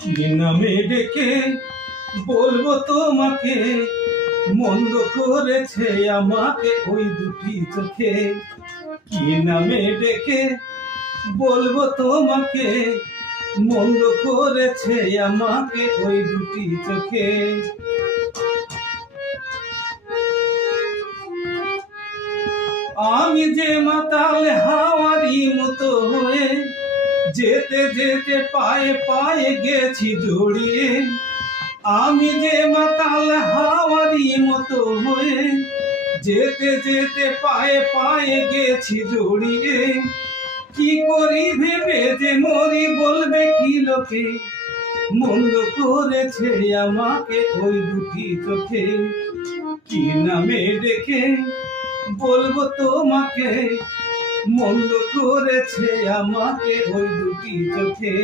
কি নামে ডেকে বলবো তোমাকে, মন্দ করেছে আমাকে ওই দুটি চোখে। কি নামে ডেকে বলবো তোমাকে, মন্দ করেছে আমাকে ওই দুটি চোখে। আমি যে মাতাল হাওয়ারি মতো হয়ে যেতে যেতে পায়ে পায়ে গেছি জড়িয়ে। আমি যে মাতাল হাওয়ারি মতো হয়ে যেতে যেতে পায়ে পায়ে গেছি জড়িয়ে। কি করি ভেবে যে মরি বলবে কি লোকে, মন্দ করেছে আমাকে ওই দুটি চোখে। কি নামে ডেকে বলবো তোমাকে, মন্দ করেছে আমাকে ওই দুটি চোখে।